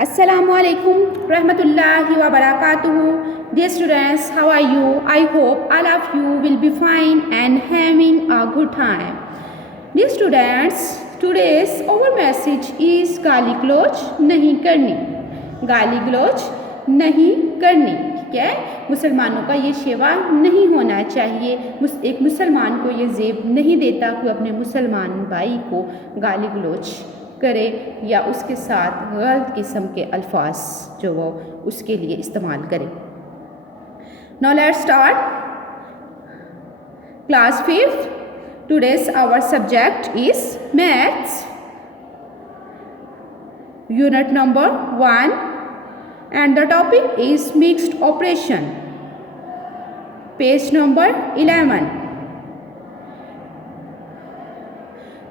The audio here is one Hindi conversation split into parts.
Assalamualaikum rahmatullahi wa barakatuhu. Dear students, how are you? I hope all of you will be fine and having a good time. Dear students, today's our message is गाली गलौज नहीं करनी. गाली गलौज नहीं करनी, ठीक है. मुसलमानों का ये शेवा नहीं होना चाहिए. एक मुसलमान को ये ज़ेब नहीं देता कि अपने मुसलमान भाई को गाली गलौज करे या उसके साथ गलत किस्म के अल्फाज जो वो उसके लिए इस्तेमाल करे. Now let's start class 5th. Today's our subject is maths, unit number 1, and the topic is mixed operation, page number 11.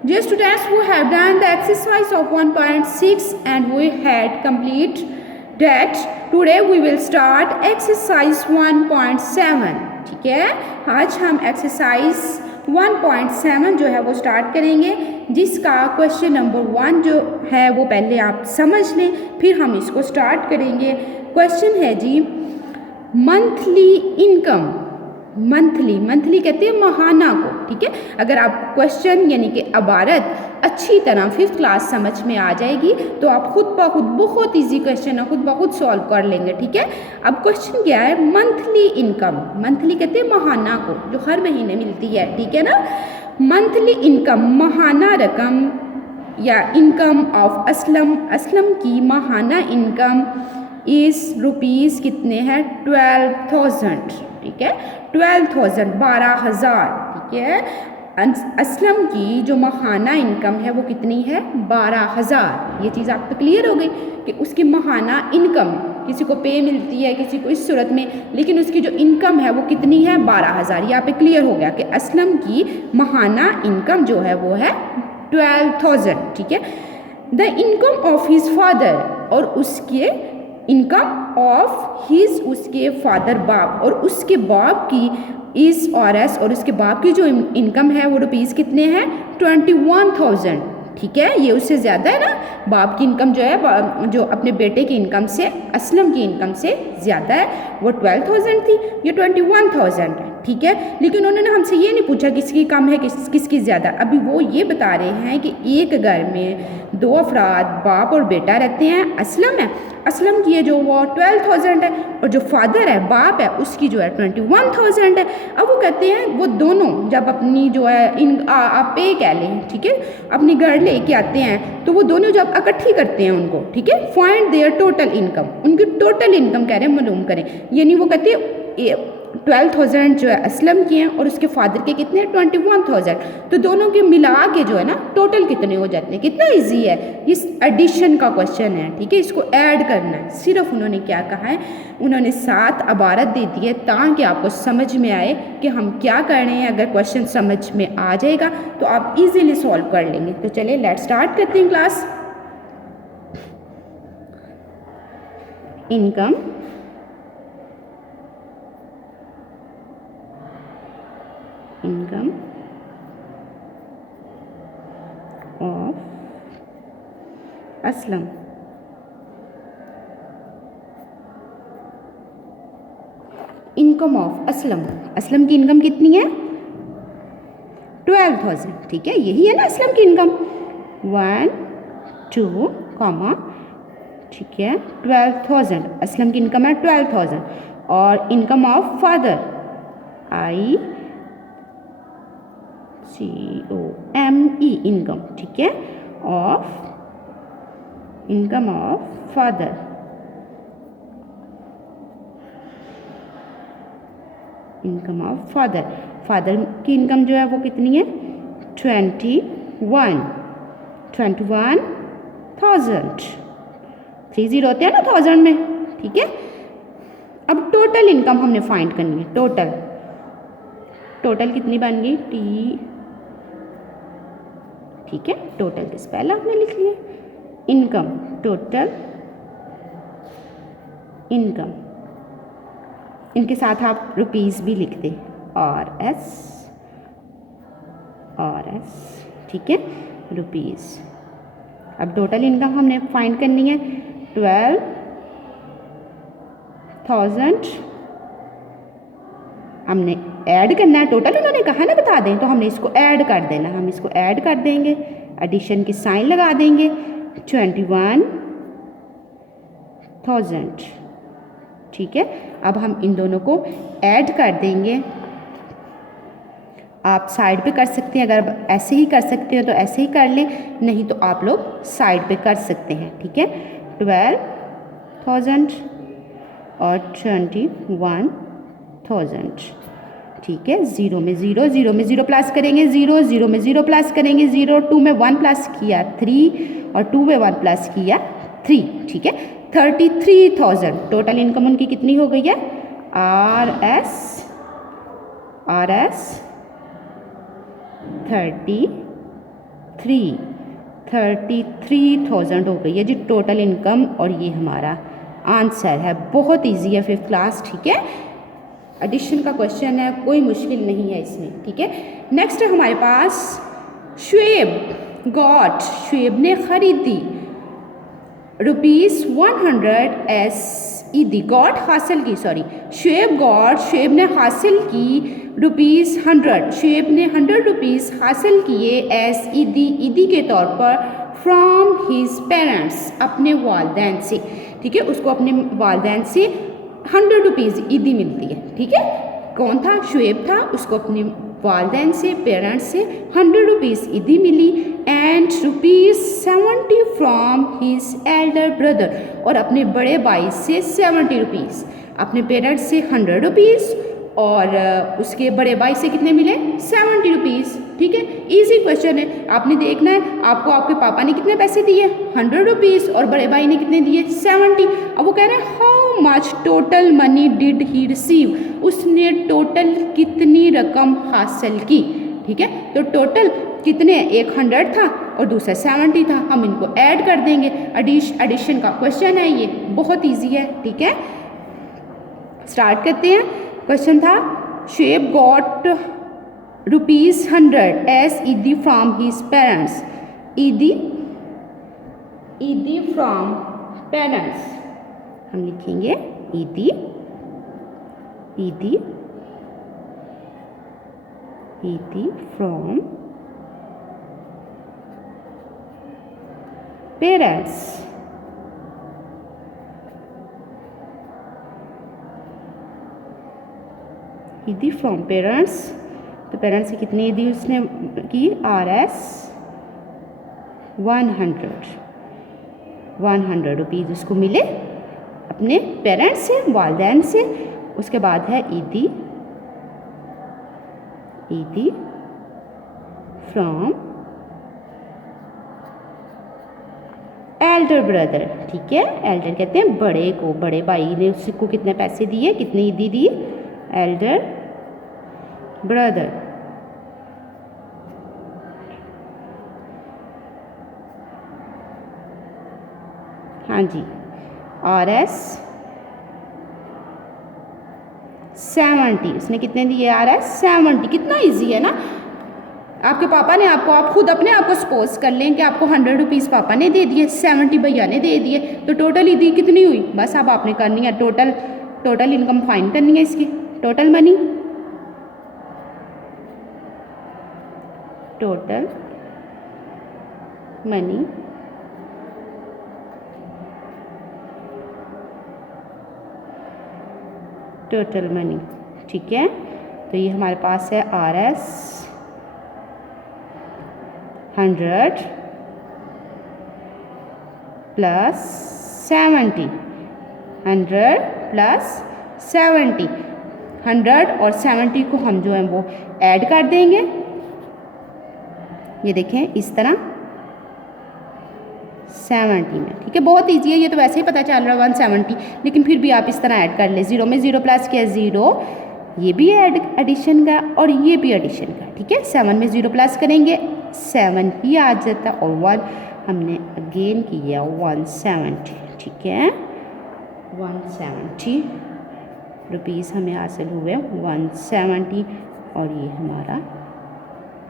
Dear students, who have done the exercise of 1.6 and we had complete that, today we will start exercise 1.7. ठीक है, आज हम एक्सरसाइज 1.7 जो है वो स्टार्ट करेंगे, जिसका क्वेश्चन नंबर 1 जो है वो पहले आप समझ लें, फिर हम इसको स्टार्ट करेंगे. क्वेश्चन है जी, मंथली इनकम. मंथली कहते हैं महाना को, ठीक है. अगर आप क्वेश्चन यानी कि इबारत अच्छी तरह 5th क्लास समझ में आ जाएगी तो आप खुद ब खुद बहुत इजी क्वेश्चन है खुद ब खुद सॉल्व कर लेंगे, ठीक है. अब क्वेश्चन क्या है, मंथली इनकम. मंथली कहते हैं महाना को, जो हर महीने मिलती है, ठीक है ना. मंथली इनकम, महाना रकम या इनकम ऑफ असलम. असलम की महाना इनकम इस रुपीज़ कितने हैं, 12,000, ठीक है. 12,000 12,000, ठीक है. असलम की जो महाना इनकम है वो कितनी है, 12,000. ये चीज़ आप पे क्लियर हो गई कि उसकी महाना इनकम, किसी को पे मिलती है किसी को इस सूरत में, लेकिन उसकी जो इनकम है वो कितनी है, 12,000. ये आप पे क्लियर हो गया कि असलम की महाना इनकम जो है वो है 12,000, ठीक है. The income of his father, और उसके इनकम ऑफ हिज, उसके फादर बाप, और उसके बाप की इस और एस, और उसके बाप की जो इनकम है वो रुपीज़ कितने हैं, 21,000, ठीक है. ये उससे ज़्यादा है ना, बाप की इनकम जो है जो अपने बेटे की इनकम से, असलम की इनकम से ज़्यादा है. वो 12,000 थी, ये 21,000 है, ठीक है. लेकिन उन्होंने हमसे ये नहीं पूछा किसकी कम है किसकी ज़्यादा. अभी वो ये बता रहे हैं कि एक घर में 2 अफराद बाप और बेटा रहते हैं. असलम है, असलम की है जो वो 12,000 है, और जो फादर है बाप है उसकी जो है 21,000 है. अब वो कहते हैं वो दोनों जब अपनी जो है आप पे कह लें, ठीक है, अपनी घर लेके आते हैं तो वो दोनों जब इकट्ठी करते हैं उनको, ठीक है, फाइंड देयर टोटल इनकम. उनकी टोटल इनकम कह रहे हैं मालूम करें. यानी वो कहते हैं 12,000 जो है असलम की हैं और उसके फादर के कितने, 21,000. तो दोनों के मिला के जो है ना टोटल कितने हो जाते हैं. कितना इजी है, इस एडिशन का क्वेश्चन है, ठीक है. इसको ऐड करना है. सिर्फ उन्होंने क्या कहा है, उन्होंने 7 इबारत दे दी है ताकि आपको समझ में आए कि हम क्या कर रहे हैं. अगर क्वेश्चन समझ में आ जाएगा तो आप इजीली सॉल्व कर लेंगे. तो चलिए लेट्स स्टार्ट करते हैं class. Income of Aslam. Income of Aslam, Aslam की इनकम कितनी है, 12,000, ठीक है. यही है ना असलम की इनकम, 1 2 कॉमा, ठीक है. 12,000 असलम की इनकम है 12,000. और income of father, ICOME income, ठीक है, of income of father, income of father. Father की इनकम जो है वो कितनी है, 21,000. 30 होते हैं ना 1000 में, ठीक है. अब टोटल इनकम हमने फाइंड करनी है. टोटल कितनी बन गई, ठीक है. टोटल किस पहले आपने लिख लिया, इनकम, टोटल इनकम. इनके साथ आप रुपीज़ भी लिख दें, और एस, ठीक है, रुपीज़. अब टोटल इनकम हमने फाइंड करनी है. 12,000 हमने ऐड करना है, टोटल उन्होंने कहा ना बता दें, तो हमने इसको ऐड कर देना, हम इसको ऐड कर देंगे, एडिशन की साइन लगा देंगे, 21,000। ठीक है, अब हम इन दोनों को ऐड कर देंगे। आप साइड पे कर सकते हैं, अगर ऐसे ही कर सकते हो तो ऐसे ही कर लें, नहीं तो आप लोग साइड पे कर सकते हैं। ठीक है, 12,000 और 21,000। ठीक है, ज़ीरो में ज़ीरो, ज़ीरो में ज़ीरो प्लस करेंगे, ज़ीरो, ज़ीरो में ज़ीरो प्लस करेंगे, ज़ीरो, 2 में 1 प्लस किया 3 और 2 में 1 प्लस किया 3। ठीक है, 33,000 टोटल इनकम उनकी कितनी हो गई है? आर एस 33,000 हो गई है जी टोटल इनकम, और ये हमारा आंसर है। बहुत इजी है 5th क्लास। ठीक है, एडिशन का क्वेश्चन है, कोई मुश्किल नहीं है इसमें। ठीक है, नेक्स्ट है हमारे पास शुएब ने खरीदी ₹100 एस ईदी गॉट हासिल की, सॉरी, शुएब ने हासिल की ₹100, शुएब ने ₹100 हासिल किए एस ईदी के तौर पर फ्रॉम हिज पेरेंट्स, अपने वालदैन से। ठीक है, उसको अपने वालदैन से ₹100 ईदी मिलती है। ठीक है, कौन था? शुएब था, उसको अपने वालदैन से, पेरेंट्स से ₹100 ईदी मिली and ₹70 from his elder brother, और अपने बड़े भाई से ₹70, अपने पेरेंट्स से ₹100 और उसके बड़े भाई से कितने मिले? ₹70। ठीक है, इजी क्वेश्चन है, आपने देखना है आपको आपके पापा ने कितने पैसे दिए? ₹100 और बड़े भाई ने कितने दिए? 70। अब वो कह रहे हैं how much total money did he receive, उसने टोटल कितनी रकम हासिल की। ठीक है, तो टोटल कितने? एक 100 था और दूसरा 70 था, हम इनको ऐड कर देंगे। एडिशन का क्वेश्चन है, ये बहुत ईजी है। ठीक है, स्टार्ट करते हैं। क्वेश्चन था शुएब गॉट ₹100 एस ईदी फ्रॉम हिज पेरेंट्स, ईदी फ्रॉम पेरेंट्स, हम लिखेंगे ईदी फ्रॉम पेरेंट्स। ईदी फ्रॉम पेरेंट्स, तो पेरेंट्स से कितनी ईदी उसने की? RS 100 उसको मिले अपने पेरेंट्स से, वालदैन से। उसके बाद है ईदी फ्रॉम एल्डर ब्रदर। ठीक है, एल्डर कहते हैं बड़े को, बड़े भाई ने उसको कितने पैसे दिए, कितनी ईदी दी? Elder brother. हाँ जी, RS 70, उसने कितने दिए? RS 70। कितना इजी है ना, आपके पापा ने आपको, आप खुद अपने आप को सपोज कर लें कि आपको ₹100 पापा ने दे दिए, 70 भैया ने दे दिए, तो टोटल ईदी कितनी हुई? बस अब आपने करनी है टोटल इनकम फाइंड करनी है इसकी, टोटल मनी ठीक है, तो ये हमारे पास है RS 100 प्लस 70, 100 प्लस 70, 100 और 70 को हम जो है वो ऐड कर देंगे। ये देखें इस तरह 70 में। ठीक है, बहुत ईजी है, ये तो वैसे ही पता चल रहा है 170, लेकिन फिर भी आप इस तरह ऐड कर ले। 0 में 0 प्लस किया 0, ये भी एडिशन का और ये भी एडिशन का। ठीक है, 7 में 0 प्लस करेंगे 7 ही आ जाता, और 1 हमने अगेन किया 170। ठीक है, 170 रुपीज़ हमें हासिल हुए, 170, और ये हमारा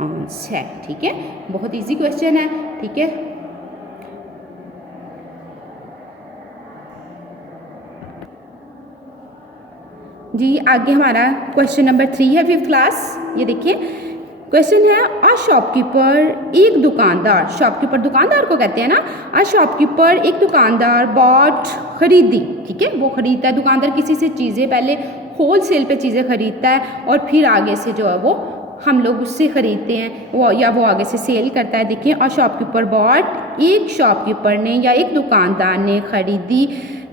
आंसर है। ठीक है, बहुत इजी क्वेश्चन है। ठीक है, जी आगे हमारा क्वेश्चन नंबर 3 है 5th क्लास। ये देखिए क्वेश्चन है, अ शॉपकीपर, एक दुकानदार, शॉपकीपर दुकानदार को कहते हैं ना, अ शॉपकीपर एक दुकानदार बॉट खरीदी, ठीक है, वो खरीदता है, दुकानदार किसी से चीज़ें पहले होल सेल पे चीज़ें खरीदता है और फिर आगे से जो है वो हम लोग उससे ख़रीदते हैं वो, या वो आगे से सेल करता है। देखिए अ शॉपकीपर बॉट, एक शॉपकीपर ने या एक दुकानदार ने खरीदी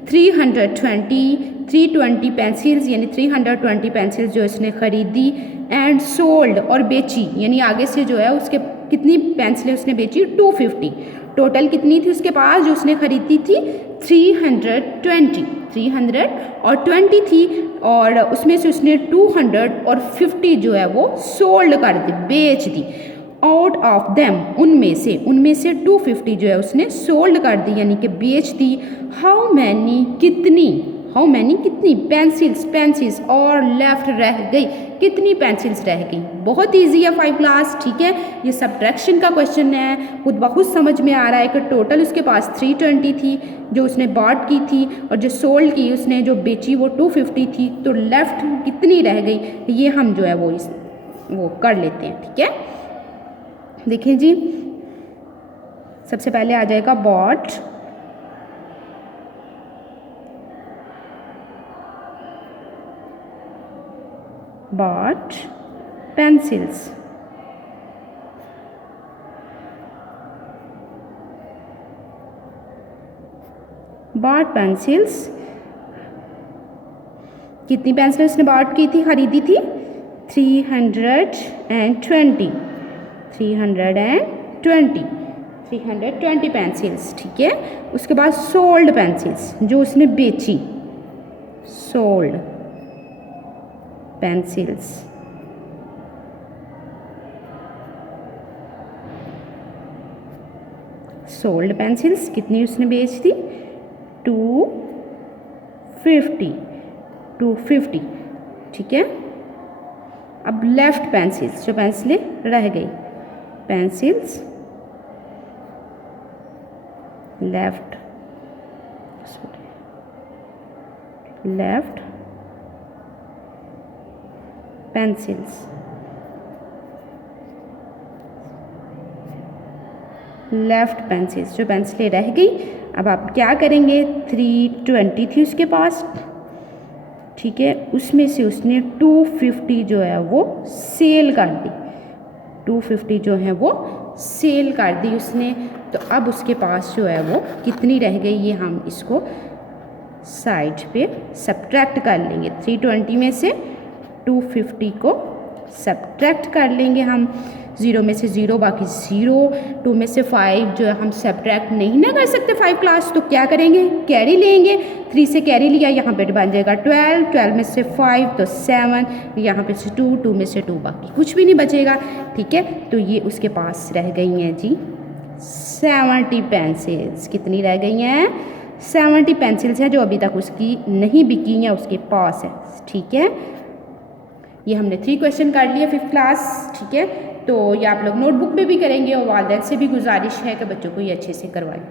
320 पेंसिल्स, यानी 320 पेंसिल्स जो इसने ख़रीदी, एंड सोल्ड और बेची, यानी आगे से जो है उसके कितनी पेंसिलें उसने बेची 250। टोटल कितनी थी उसके पास जो उसने ख़रीदी थी 320 थी, और उसमें से उसने 250 जो है वो सोल्ड कर दी, बेच दी। आउट ऑफ देम, उनमें से 250 जो है उसने सोल्ड कर दी, यानी कि बेच दी। हाउ मैनी कितनी पेंसिल्स और लेफ्ट रह गई, कितनी पेंसिल्स रह गई। बहुत ईजी है 5 क्लास, ठीक है। ये सब्ट्रैक्शन का क्वेश्चन है, खुद बहुत समझ में आ रहा है कि टोटल उसके पास 320 थी जो उसने बॉट की थी, और जो सोल्ड की उसने जो बेची वो 250 थी, तो लेफ्ट कितनी रह गई ये हम जो है वो कर लेते हैं, ठीक है। देखिए जी सबसे पहले आ जाएगा बॉट, पेंसिल्स, कितनी पेंसिल उसने बॉट की थी, खरीदी थी 320 पेंसिल्स, ठीक है। उसके बाद सोल्ड पेंसिल्स जो उसने बेची, सोल्ड पेंसिल्स, कितनी उसने बेच दी 250, ठीक है। अब लेफ्ट पेंसिल्स, जो पेंसिलें रह गई, पेंसिल्स लेफ्ट पेंसिल्स, जो पेंसिलें रह गई। अब आप क्या करेंगे, 320 थी उसके पास, ठीक है, उसमें से उसने 250 जो है वो सेल कर दी, 250 जो है वो सेल कर दी उसने। तो अब उसके पास जो है वो कितनी रह गई, ये हम इसको साइड पे सब्ट्रैक्ट कर लेंगे। 320 में से 250 को सब्ट्रैक्ट कर लेंगे हम, 0 में से 0 बाकी 0, 2 में से 5 जो है हम सब्ट्रैक्ट नहीं ना कर सकते 5 क्लास, तो क्या करेंगे, कैरी लेंगे। 3 से कैरी लिया, यहाँ पे बन जाएगा 12 में से 5 तो 7, यहाँ पे से 2 में से 2 बाकी कुछ भी नहीं बचेगा, ठीक है। तो ये उसके पास रह गई हैं जी 70 पेंसिल्स, कितनी रह गई हैं 70 पेंसिल्स हैं जो अभी तक उसकी नहीं बिकी हैं, उसके पास है, ठीक है। ये हमने 3 क्वेश्चन कर लिए 5th क्लास, ठीक है। तो ये आप लोग नोटबुक में भी करेंगे और वालिदैन से भी गुजारिश है कि बच्चों को ये अच्छे से करवाएं।